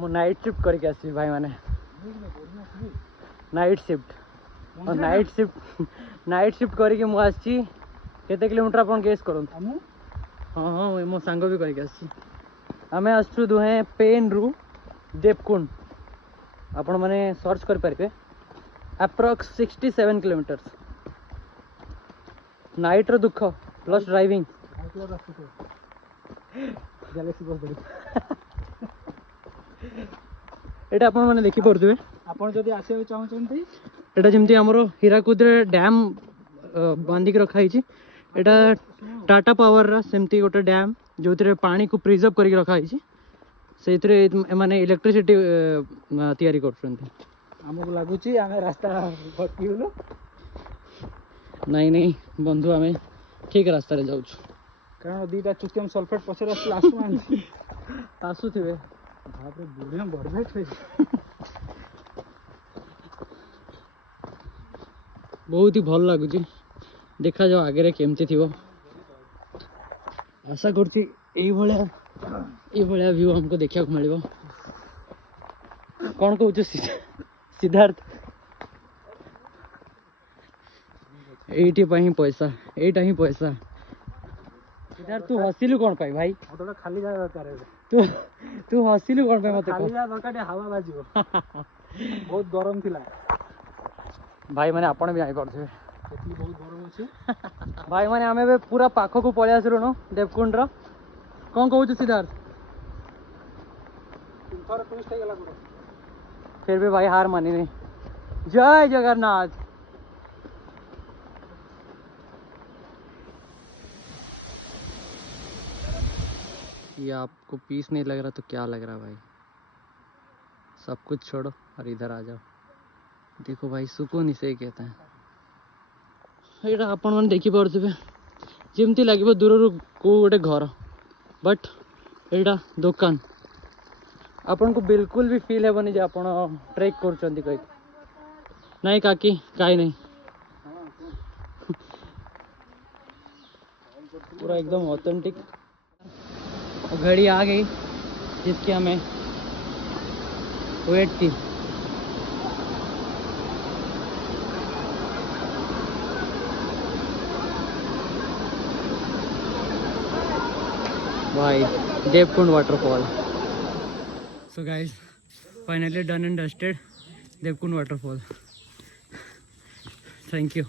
मु night shift करके आसी भाई माने नाइट शिफ्ट और नाइट शिफ्ट करके मु आसी केते किलोमीटर अपन गेस करूँ। हाँ हाँ मो सांग भी करके आसी आमे आसु दुहे पेन रु देवकुंड आपण माने सर्च कर पारे अप्रॉक्स 67 किलोमीटर्स नाइट रो दुख प्लस ड्राइविंग एटा आपण माने देखि परथुबे आपण जदी आसे चाहउछंती एटा जेमती हमरो हीराकुद रे डैम बांधी के रखा हिची एटा टाटा पावर रा सेमती गोटे डैम जोथिरे पानी को प्रिजर्व करके रखा हिची सेथिरे माने इलेक्ट्रिसिटी तयारी करछंती। हमको लागुची आमे रास्ता भटकीलो नहीं नहीं बंधु आमे ठीक रास्ता रे जाउछु कारण दीटा चुतियम सल्फेट पछरे आसु आनसी आसुथिबे बाप रे बुढ़िया बरबेट है बहुत ही भल लगुची देखा जाओ आगे केमती थी आशा करती यही भलिया व्यू हमको देखा मिल कौन कहूँ सिद्धार्थ एटी पैसा एटा ही पैसा सिद्धार्थ तू हसिलु कौन पाई भाई तो खाली जागा दरकार है तू तू हसिलु कौन पाई मते खाली जागा दरकार हवा बाजियो बहुत गरम थिला भाई माने आपण भी आई करथे केतली बहुत गरम अछि भाई माने हमें बे पूरा पाखो को पळे आसरो न देवकुंड रो कौन कहू सिद्धार्थ थोड़ा टूरिस्ट है गला गुडो फिर भी भाई हार मानी नहीं। जय जगन्नाथ। ये आपको पीस नहीं लग रहा तो क्या लग रहा भाई सब कुछ छोड़ो और इधर आ जाओ देखो भाई सुकून इसे कहते हैं। ये आपण मैंने देखी पारे जमती लगे दूर को गोटे घर बट यहाँ दुकान आपन को बिल्कुल भी फील हेबनी जे आपण ट्रेक करचंती कहि नहीं काकी काई नहीं पूरा एकदम ऑथेंटिक घड़ी आ गई जिसकी हमें वेट थी। भाई Devkund waterfall. So guys finally done and dusted Devkund waterfall. Thank you.